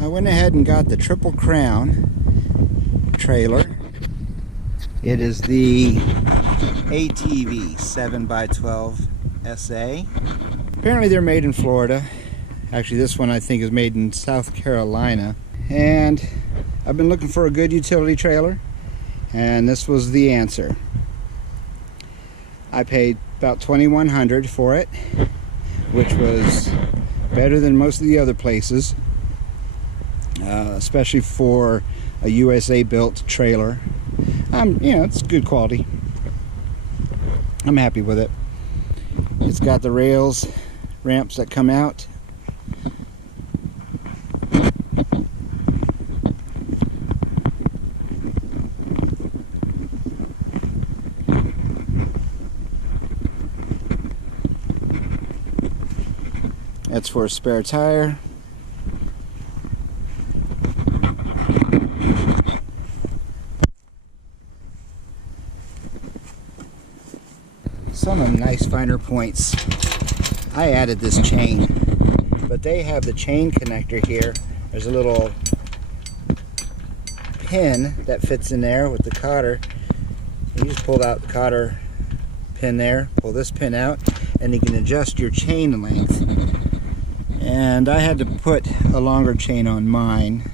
I went ahead and got the Triple Crown trailer. It is the ATV7X12 SA. Apparently they're made in Florida. Actually, this one I think is made in South Carolina. And I've been looking for a good utility trailer, and this was the answer. I paid about $2,100 for it, which was better than most of the other places, especially for a USA built trailer. It's good quality. I'm happy with it. It's got the ramps that come out. That's for a spare tire. Some of them nice finer points. I added this chain, but they have the chain connector here. There's a little pin that fits in there with the cotter. You just pull out the cotter pin there, pull this pin out, and you can adjust your chain length. And I had to put a longer chain on mine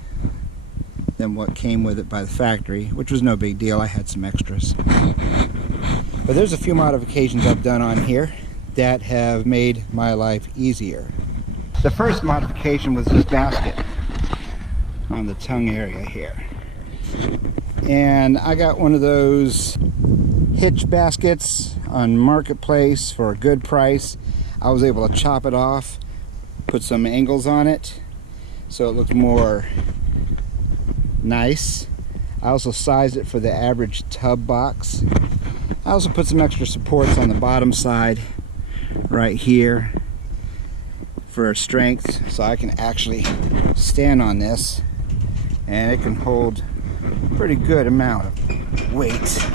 than what came with it by the factory, which was no big deal. I had some extras. But there's a few modifications I've done on here that have made my life easier. The first modification was this basket on the tongue area here. And I got one of those hitch baskets on Marketplace for a good price. I was able to chop it off, put some angles on it so it looked more nice. I also sized it for the average tub box. I also put some extra supports on the bottom side right here for strength, so I can actually stand on this and it can hold a pretty good amount of weight.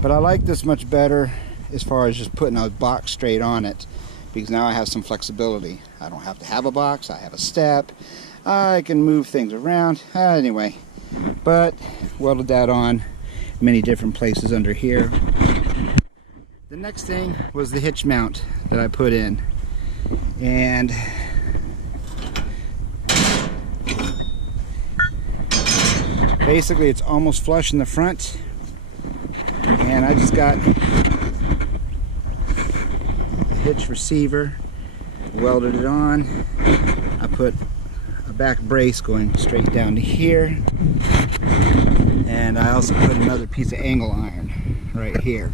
But I like this much better as far as just putting a box straight on it, because now I have some flexibility. I don't have to have a box, I have a step, I can move things around. Anyway, but welded that on many different places under here. The next thing was the hitch mount that I put in, and basically it's almost flush in the front, and I just got hitch receiver, welded it on. I put a back brace going straight down to here, and I also put another piece of angle iron right here.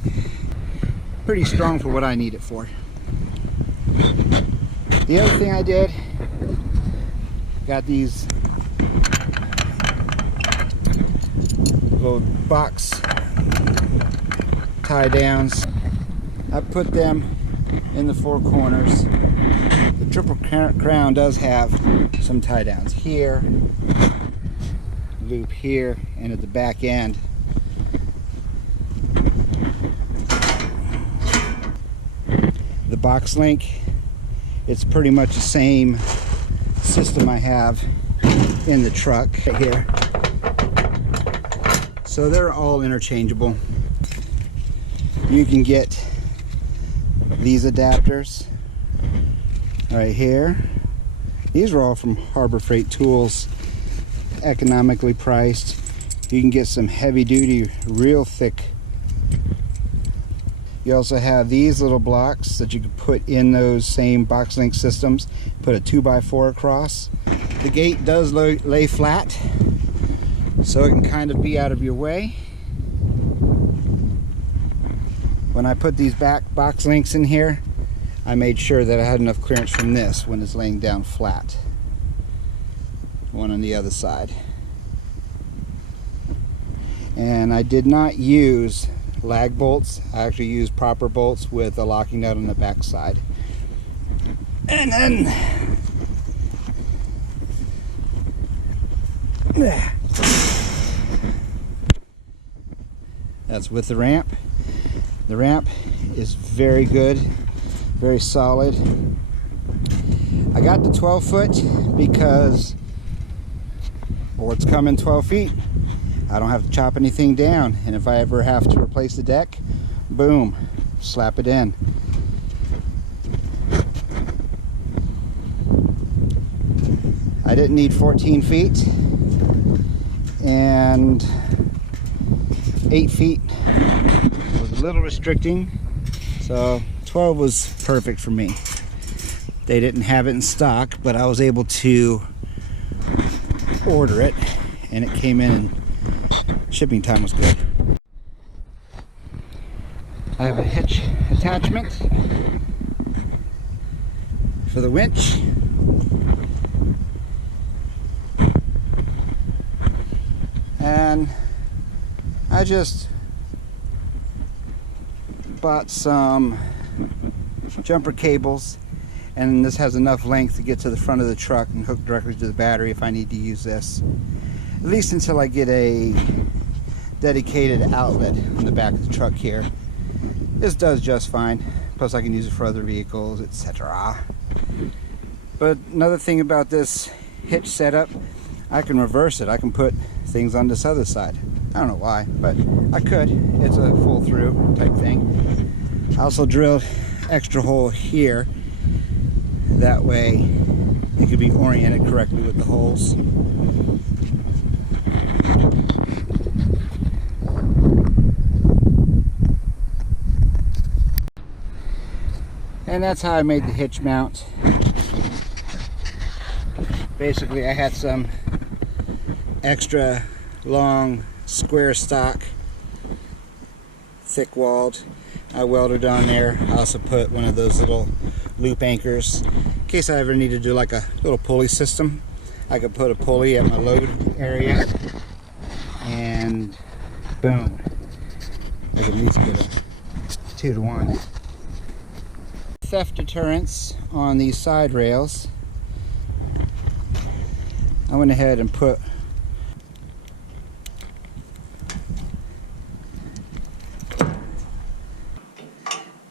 Pretty strong for what I need it for. The other thing I did, got these little box tie downs. I put them in the four corners. The Triple Crown does have some tie downs here, loop here, and at the back end. The Boxlink, it's pretty much the same system I have in the truck right here. So they're all interchangeable. You can get these adapters right here. These are all from Harbor Freight Tools, economically priced. You can get some heavy duty, real thick. You also have these little blocks that you can put in those same Boxlink systems. Put a 2x4 across. The gate does lay flat, so it can kind of be out of your way. When I put these back Boxlinks in here, I made sure that I had enough clearance from this when it's laying down flat. One on the other side. And I did not use lag bolts. I actually used proper bolts with a locking nut on the back side. And then that's with the ramp. The ramp is very good, very solid. I got the 12 foot because, well, it's coming 12 feet. I don't have to chop anything down, and if I ever have to replace the deck, boom, slap it in. I didn't need 14 feet, and 8 feet was a little restricting, so 12 was perfect for me. They didn't have it in stock, but I was able to order it, and it came in, and shipping time was good. I have a hitch attachment for the winch. And I just bought some jumper cables, and this has enough length to get to the front of the truck and hook directly to the battery if I need to use this, at least until I get a dedicated outlet on the back of the truck here. This does just fine, plus I can use it for other vehicles, etc. But another thing about this hitch setup, I can reverse it. I can put things on this other side. I don't know why, but I could. It's a full through type thing. I also drilled extra hole here. That way it could be oriented correctly with the holes. And that's how I made the hitch mount. Basically, I had some extra long square stock, thick walled. I welded on there. I also put one of those little loop anchors in case I ever need to do like a little pulley system. I could put a pulley at my load area, and boom, I can at least get a 2-to-1. Theft deterrents on these side rails. I went ahead and put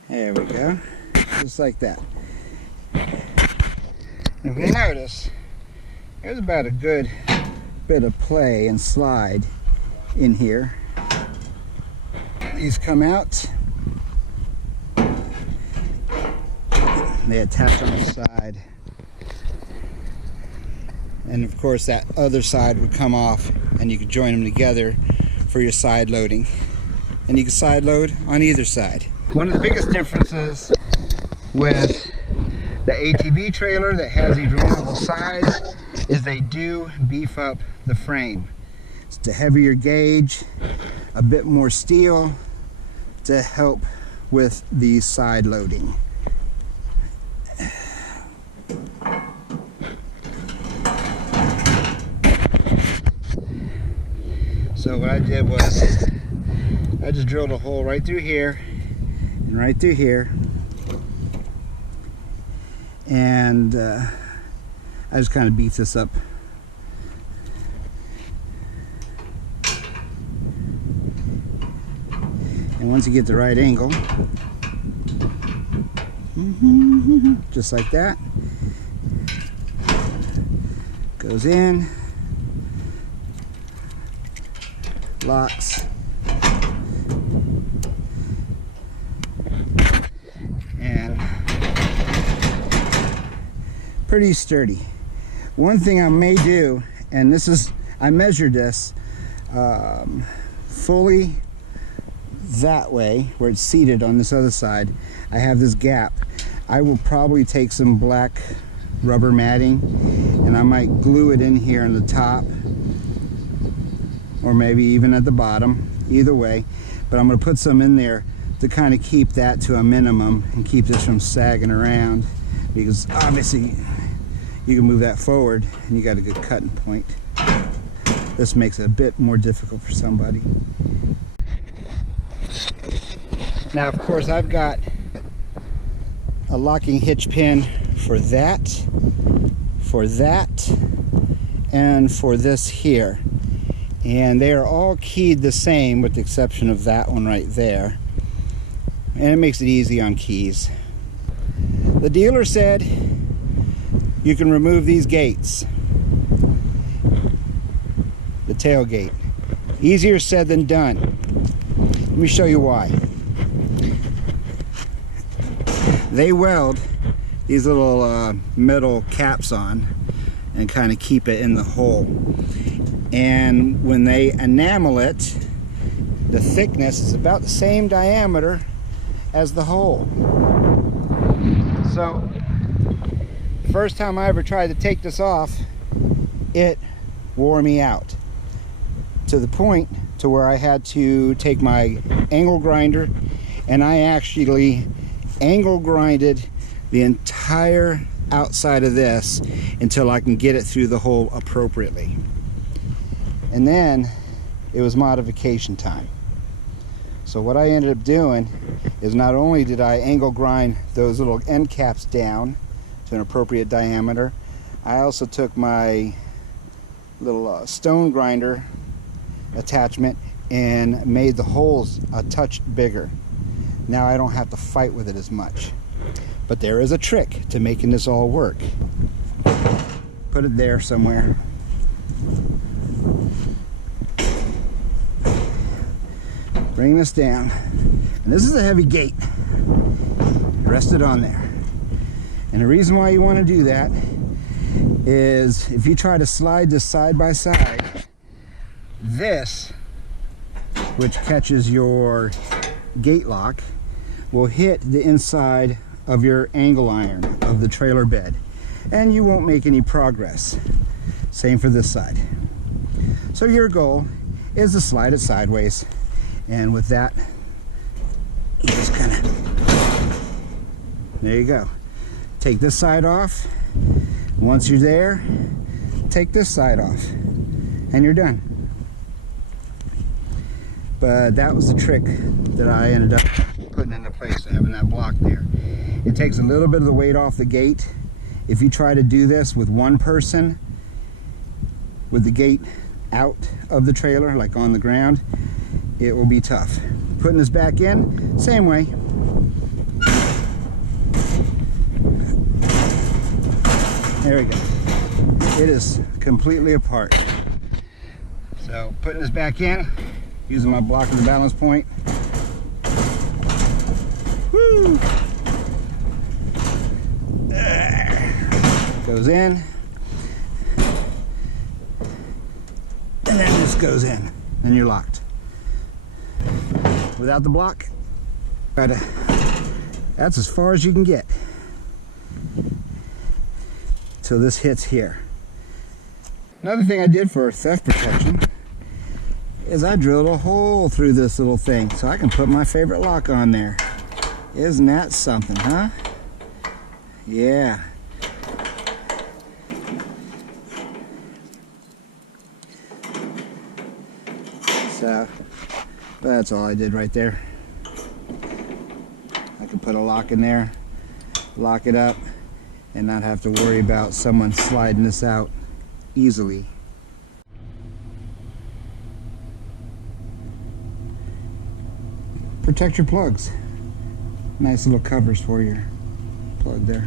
there we go, just like that. If you notice, there's about a good bit of play and slide in here. These come out, they attach on the side, and of course that other side would come off, and you could join them together for your side loading, and you can side load on either side. One of the biggest differences with the ATV trailer that has these removable sides is they do beef up the frame. It's a heavier gauge, a bit more steel to help with the side loading. So what I did was I just drilled a hole right through here and right through here, and I just kind of beat this up. And once you get the right angle, just like that, goes in, locks, and pretty sturdy. One thing I may do, and this is, I measured this fully that way where it's seated on this other side. I have this gap. I will probably take some black rubber matting and I might glue it in here on the top, or maybe even at the bottom, either way, but I'm going to put some in there to kind of keep that to a minimum and keep this from sagging around, because obviously you can move that forward and you got a good cutting point. This makes it a bit more difficult for somebody. Now of course I've got a locking hitch pin for that, and for this here. And they are all keyed the same with the exception of that one right there. And it makes it easy on keys. The dealer said you can remove these gates. The tailgate. Easier said than done. Let me show you why. They weld these little metal caps on and kind of keep it in the hole. And when they enamel it, the thickness is about the same diameter as the hole. So, first time I ever tried to take this off, it wore me out. To the point to where I had to take my angle grinder, and I actually angle grinded the entire outside of this until I can get it through the hole appropriately. And then it was modification time. So what I ended up doing is not only did I angle grind those little end caps down to an appropriate diameter, I also took my little stone grinder attachment and made the holes a touch bigger. Now I don't have to fight with it as much. But there is a trick to making this all work. Put it there somewhere. Bring this down. And this is a heavy gate. Rest it on there. And the reason why you want to do that is if you try to slide this side by side, this, which catches your gate lock, will hit the inside of your angle iron of the trailer bed, and you won't make any progress. Same for this side. So your goal is to slide it sideways, and with that, you just kind of, there you go. Take this side off. Once you're there, take this side off, and you're done. But that was the trick that I ended up putting into place, having that block there. It takes a little bit of the weight off the gate. If you try to do this with one person, with the gate out of the trailer, like on the ground, it will be tough. Putting this back in, same way. There we go. It is completely apart. So putting this back in, using my block as a balance point. Woo! Goes in, and then this goes in, and you're locked. Without the block, that's as far as you can get till this hits here. Another thing I did for theft protection is I drilled a hole through this little thing so I can put my favorite lock on there. Isn't that something, huh? Yeah. So that's all I did right there. I could put a lock in there, lock it up, and not have to worry about someone sliding this out easily. Protect your plugs. Nice little covers for your plug there.